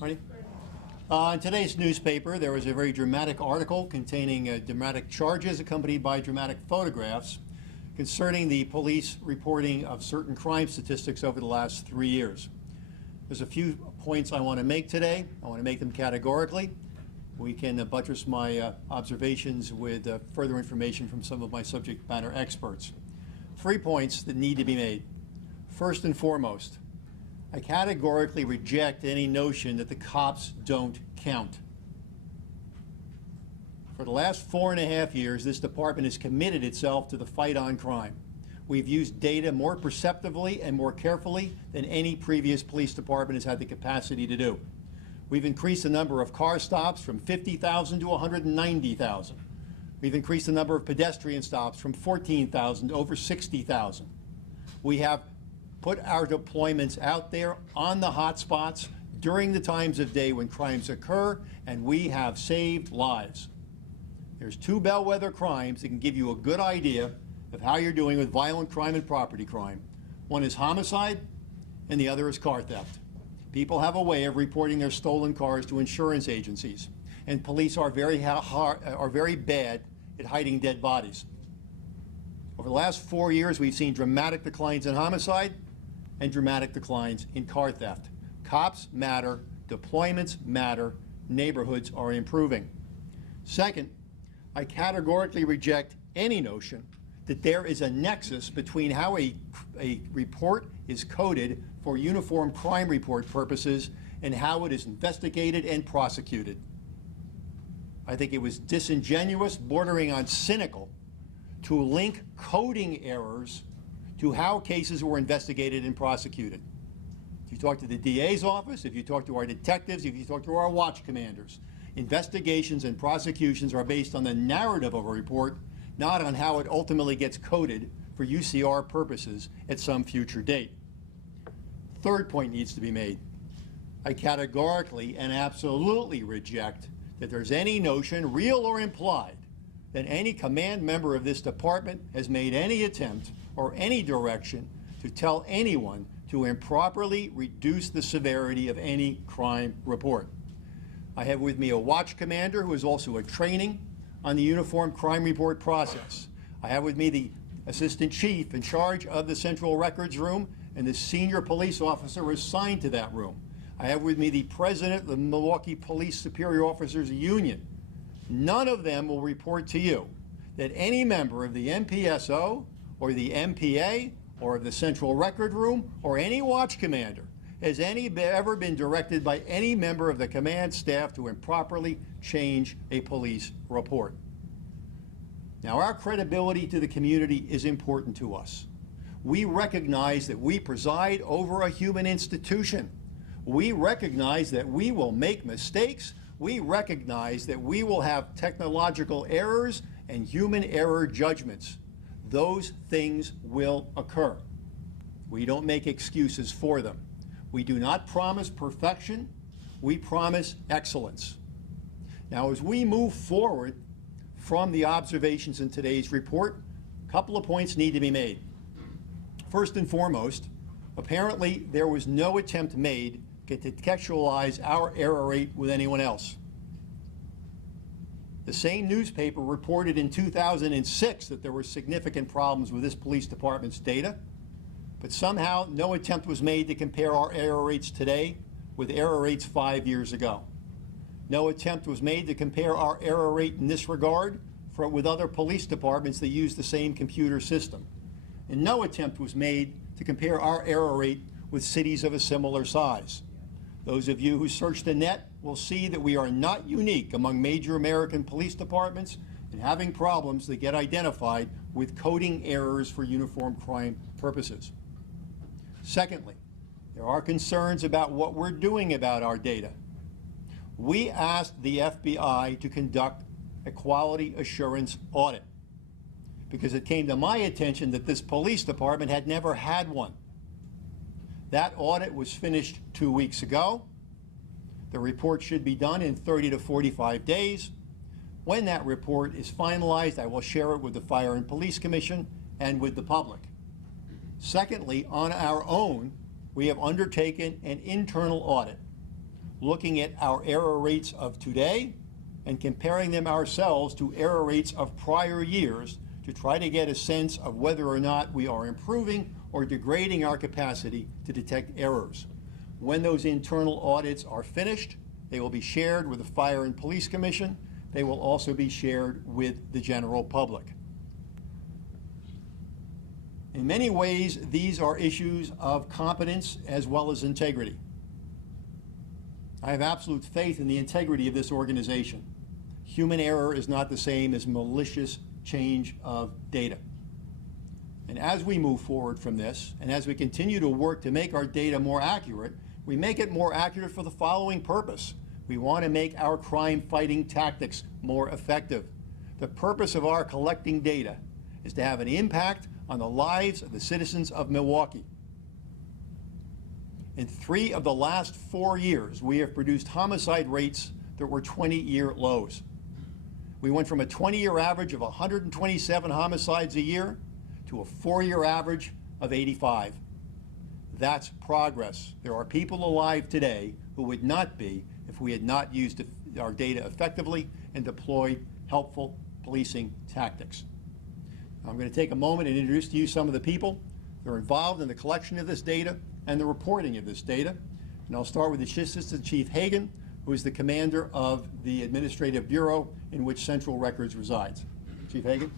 Ready? In today's newspaper, there was a very dramatic article containing dramatic charges accompanied by dramatic photographs concerning the police reporting of certain crime statistics over the last 3 years. There's a few points I want to make today. I want to make them categorically. We can buttress my observations with further information from some of my subject matter experts. 3 points that need to be made. First and foremost, I categorically reject any notion that the cops don't count. For the last 4.5 years, this department has committed itself to the fight on crime. We've used data more perceptively and more carefully than any previous police department has had the capacity to do. We've increased the number of car stops from 50,000 to 190,000. We've increased the number of pedestrian stops from 14,000 to over 60,000. We have put our deployments out there on the hot spots during the times of day when crimes occur, and we have saved lives. There's 2 bellwether crimes that can give you a good idea of how you're doing with violent crime and property crime. One is homicide, and the other is car theft. People have a way of reporting their stolen cars to insurance agencies, and police are very bad at hiding dead bodies. Over the last 4 years, we've seen dramatic declines in homicide and dramatic declines in car theft. Cops matter, deployments matter, neighborhoods are improving. Second, I categorically reject any notion that there is a nexus between how a report is coded for uniform crime report purposes and how it is investigated and prosecuted. I think it was disingenuous, bordering on cynical, to link coding errors to how cases were investigated and prosecuted. If you talk to the DA's office, if you talk to our detectives, if you talk to our watch commanders, investigations and prosecutions are based on the narrative of a report, not on how it ultimately gets coded for UCR purposes at some future date. Third point needs to be made. I categorically and absolutely reject that there's any notion, real or implied, that any command member of this department has made any attempt or any direction to tell anyone to improperly reduce the severity of any crime report. I have with me a watch commander who is also a training on the uniform crime report process. I have with me the assistant chief in charge of the central records room and the senior police officer assigned to that room. I have with me the president of the Milwaukee Police Superior Officers Union. None of them will report to you that any member of the MPSO or the MPA or the central record room or any watch commander has ever been directed by any member of the command staff to improperly change a police report. Now, our credibility to the community is important to us. We recognize that we preside over a human institution. We recognize that we will make mistakes. We recognize that we will have technological errors and human error judgments. Those things will occur. We don't make excuses for them. We do not promise perfection. We promise excellence. Now, as we move forward from the observations in today's report, a couple of points need to be made. First and foremost, apparently there was no attempt made to contextualize our error rate with anyone else. The same newspaper reported in 2006 that there were significant problems with this police department's data, but somehow no attempt was made to compare our error rates today with error rates 5 years ago. No attempt was made to compare our error rate in this regard with other police departments that use the same computer system. And no attempt was made to compare our error rate with cities of a similar size. Those of you who search the net will see that we are not unique among major American police departments in having problems that get identified with coding errors for uniform crime purposes. Secondly, there are concerns about what we're doing about our data. We asked the FBI to conduct a quality assurance audit because it came to my attention that this police department had never had one. That audit was finished 2 weeks ago. The report should be done in 30 to 45 days. When that report is finalized, I will share it with the Fire and Police Commission and with the public. Secondly, on our own, we have undertaken an internal audit looking at our error rates of today and comparing them ourselves to error rates of prior years to try to get a sense of whether or not we are improving or degrading our capacity to detect errors. When those internal audits are finished, they will be shared with the Fire and Police Commission. They will also be shared with the general public. In many ways, these are issues of competence as well as integrity. I have absolute faith in the integrity of this organization. Human error is not the same as malicious change of data. And as we move forward from this, and as we continue to work to make our data more accurate, we make it more accurate for the following purpose. We want to make our crime-fighting tactics more effective. The purpose of our collecting data is to have an impact on the lives of the citizens of Milwaukee. In 3 of the last 4 years, we have produced homicide rates that were 20-year lows. We went from a 20-year average of 127 homicides a year to a 4-year average of 85. That's progress. There are people alive today who would not be if we had not used our data effectively and deployed helpful policing tactics. I'm going to take a moment and introduce to you some of the people that are involved in the collection of this data and the reporting of this data. And I'll start with the Assistant Chief Hagan, who is the commander of the Administrative Bureau in which Central Records resides. Chief Hagan.